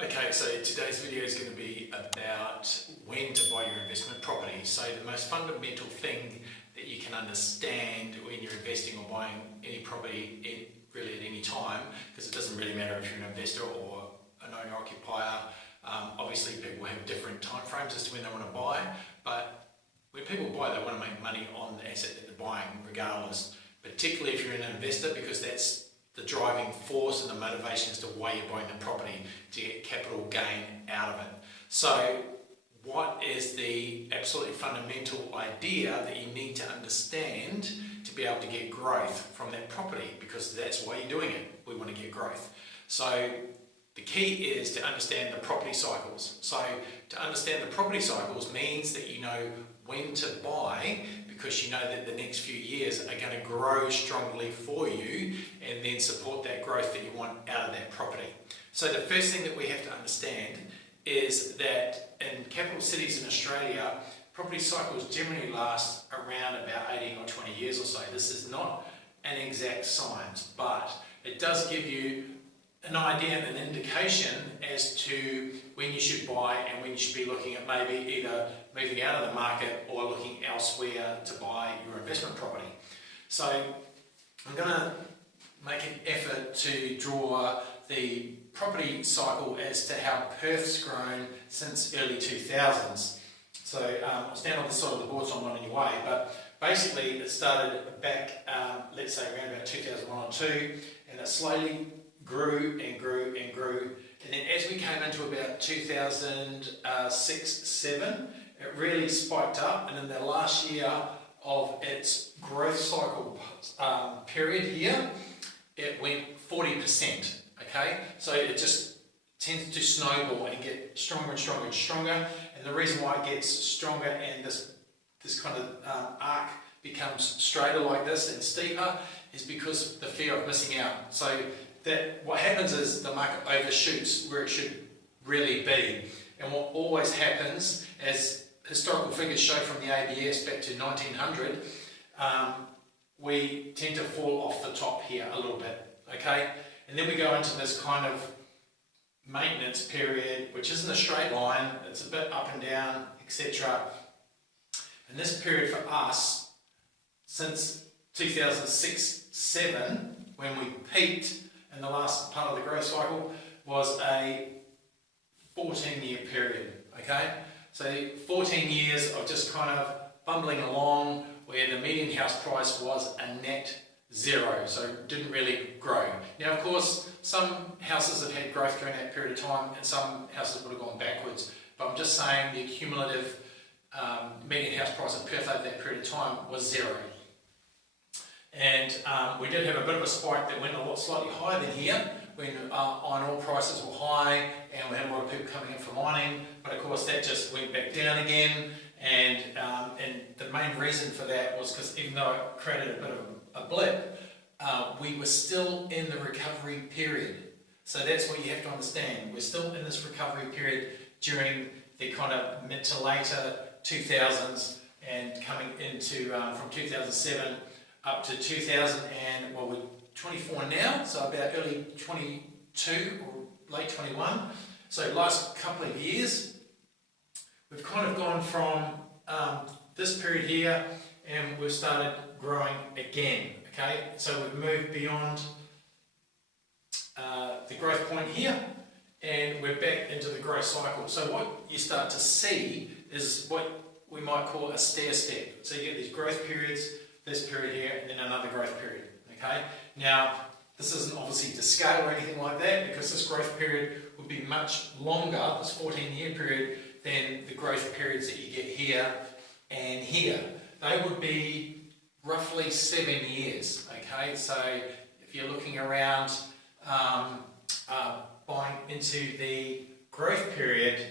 Okay, so today's video is going to be about when to buy your investment property. So the most fundamental thing that you can understand when you're investing or buying any property really at any time, because it doesn't really matter if you're an investor or an owner-occupier. Obviously people have different time frames as to when they want to buy, but when people buy they want to make money on the asset that they're buying regardless, particularly if you're an investor, because that's the driving force and the motivation as to why you're buying the property, to get capital gain out of it. So what is the absolutely fundamental idea that you need to understand to be able to get growth from that property? Because that's why you're doing it. We want to get growth. So the key is to understand the property cycles. So to understand the property cycles means that you know when to buy, because you know that the next few years are going to grow strongly for you and then support that growth that you want out of that property. So the first thing that we have to understand is that in capital cities in Australia, property cycles generally last around about 18 or 20 years or so. This is not an exact science, but it does give you an idea and an indication as to when you should buy and when you should be looking at maybe either moving out of the market or looking elsewhere to buy your investment property. So I'm going to make an effort to draw the property cycle as to how Perth's grown since early 2000s. So I'll stand on this side of the board so I'm not in your way, but basically it started back, let's say around about 2001 or 2, and it slowly grew and grew and grew, and then as we came into about 2006-7, it really spiked up, and in the last year of its growth cycle period here, it went 40%, okay? So it just tends to snowball and get stronger and stronger and stronger, and the reason why it gets stronger and this kind of arc becomes straighter like this and steeper is because the fear of missing out. So that what happens is the market overshoots where it should really be, and what always happens, as historical figures show from the ABS back to 1900, we tend to fall off the top here a little bit, okay? And then we go into this kind of maintenance period, which isn't a straight line, it's a bit up and down, etc. And this period for us, since 2006-7, when we peaked in the last part of the growth cycle, was a 14-year period, okay? So 14 years of just kind of bumbling along where the median house price was a net zero, so it didn't really grow. Now, of course, some houses have had growth during that period of time and some houses would have gone backwards, but I'm just saying the cumulative median house price in Perth over that period of time was zero. And we did have a bit of a spike that went a lot slightly higher than here when iron ore prices were high and we had a lot of people coming in for mining, but of course that just went back down again, and the main reason for that was because even though it created a bit of a blip, we were still in the recovery period. So that's what you have to understand, we're still in this recovery period during the kind of mid to later 2000s and coming into from 2007 up to 2000 and, well, we're 24 now, so about early 22 or late 21. So last couple of years, we've kind of gone from this period here and we've started growing again, okay? So we've moved beyond the growth point here and we're back into the growth cycle. So what you start to see is what we might call a stair step. So you get these growth periods, this period here, and then another growth period, okay? Now, this isn't obviously to scale or anything like that, because this growth period would be much longer, this 14-year period, than the growth periods that you get here and here. They would be roughly 7 years, okay? So if you're looking around buying into the growth period,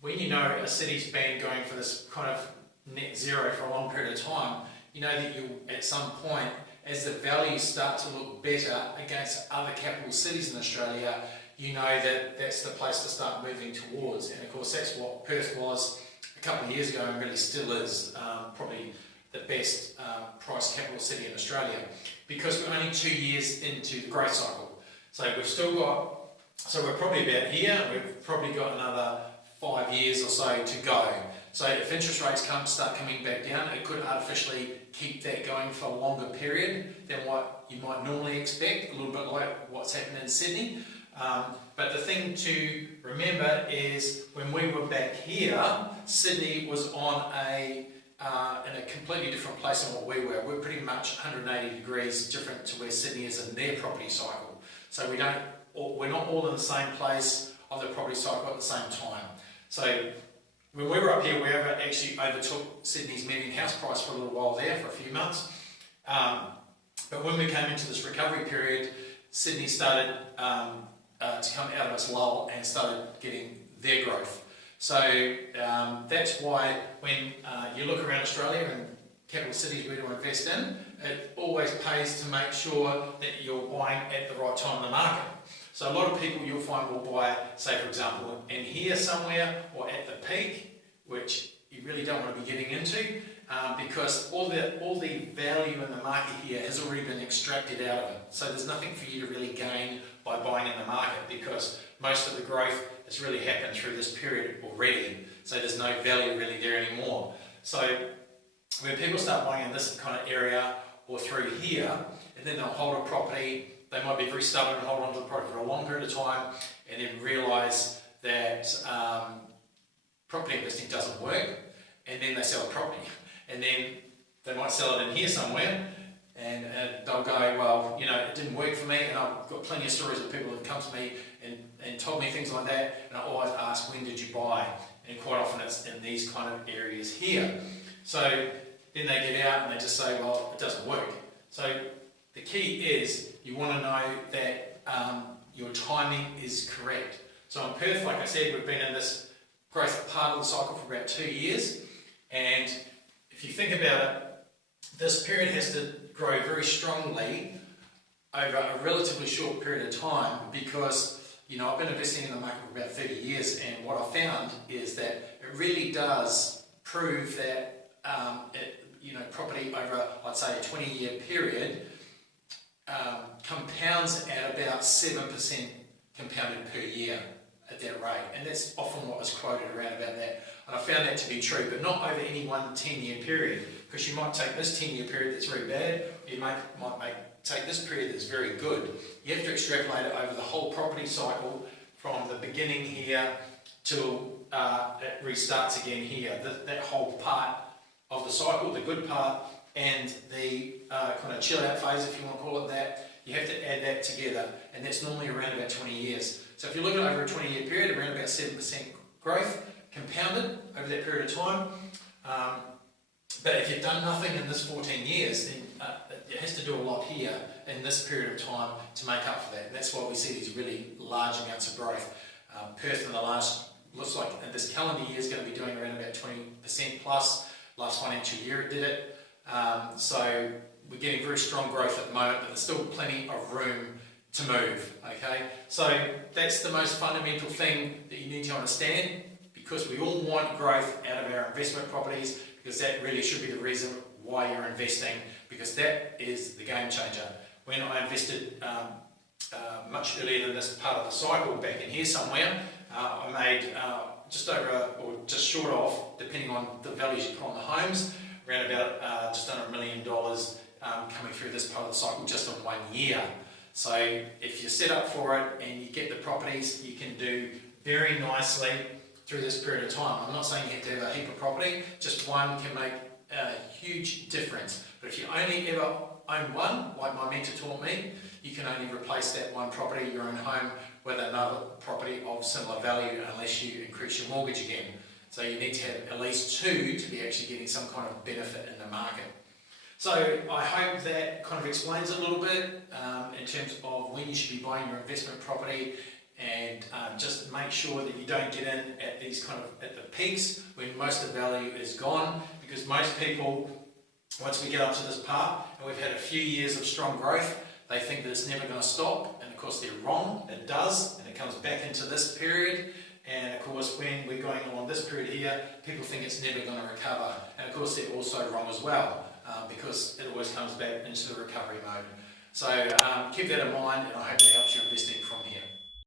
when you know a city's been going for this kind of net zero for a long period of time, you know that you, at some point, as the values start to look better against other capital cities in Australia, you know that that's the place to start moving towards. And of course, that's what Perth was a couple of years ago and really still is probably the best price capital city in Australia, because we're only 2 years into the growth cycle. So we've still got So we're probably about here. We've probably got another 5 years or so to go. So if interest rates start coming back down, it could artificially keep that going for a longer period than what you might normally expect, a little bit like what's happened in Sydney. But the thing to remember is when we were back here, Sydney was on in a completely different place than what we were. We're pretty much 180 degrees different to where Sydney is in their property cycle. So we're not all in the same place of the property cycle at the same time. So when we were up here, we actually overtook Sydney's median house price for a little while there, for a few months. But when we came into this recovery period, Sydney started to come out of its lull and started getting their growth. So that's why when you look around Australia and capital cities where to invest in, it always pays to make sure that you're buying at the right time in the market. So a lot of people you'll find will buy, say for example, in here somewhere or at the peak, which you really don't want to be getting into, because all the value in the market here has already been extracted out of it. So there's nothing for you to really gain by buying in the market, because most of the growth has really happened through this period already. So there's no value really there anymore. So when people start buying in this kind of area or through here, and then they'll hold a property, they might be very stubborn and hold on to the property for a long period of time, and then realise that property investing doesn't work, and then they sell a property. And then they might sell it in here somewhere, and they'll go, well, you know, it didn't work for me, and I've got plenty of stories of people that have come to me and told me things like that, and I always ask, when did you buy? And quite often it's in these kind of areas here. So then they get out and they just say, well, it doesn't work. So the key is you want to know that your timing is correct. So in Perth, like I said, we've been in this growth part of the cycle for about 2 years, and if you think about it, this period has to grow very strongly over a relatively short period of time, because you know, I've been investing in the market for about 30 years, and what I found is that it really does prove that property over, let's say, a 20-year period compounds at about 7% compounded per year at that rate, and that's often what was quoted around about that. And I found that to be true, but not over any one 10-year period, because you might take this 10-year period that's very bad, or you might take this period that's very good. You have to extrapolate it over the whole property cycle from the beginning here till it restarts again here. That whole part of the cycle, the good part, and the kind of chill out phase, if you want to call it that, you have to add that together, and that's normally around about 20 years. So if you're looking over a 20-year period, around about 7% growth compounded over that period of time. But if you've done nothing in this 14 years, then it has to do a lot here in this period of time to make up for that. And that's why we see these really large amounts of growth. Perth in the looks like in this calendar year is going to be doing around about 20% plus. Last financial year it did it. So we're getting very strong growth at the moment, but there's still plenty of room to move. Okay, so that's the most fundamental thing that you need to understand, because we all want growth out of our investment properties, because that really should be the reason why you're investing, because that is the game changer. When I invested much earlier than this part of the cycle, back in here somewhere, I made just over or just short of, depending on the values you put on the homes, around about just under $1 million coming through this part of the cycle just in 1 year. So if you're set up for it and you get the properties, you can do very nicely through this period of time. I'm not saying you have to have a heap of property, just one can make a huge difference. But if you only ever own one, like my mentor taught me, you can only replace that one property, your own home, with another property of similar value unless you increase your mortgage again. So you need to have at least two to be actually getting some kind of benefit in the market. So I hope that kind of explains it a little bit in terms of when you should be buying your investment property, and just make sure that you don't get in at these kind of at the peaks when most of the value is gone, because most people, once we get up to this part and we've had a few years of strong growth, they think that it's never going to stop, and of course they're wrong. It does, and it comes back into this period. And of course, when we're going along this period here, people think it's never going to recover, and of course they're also wrong as well, because it always comes back into the recovery mode. So keep that in mind, and I hope that helps you investing from here.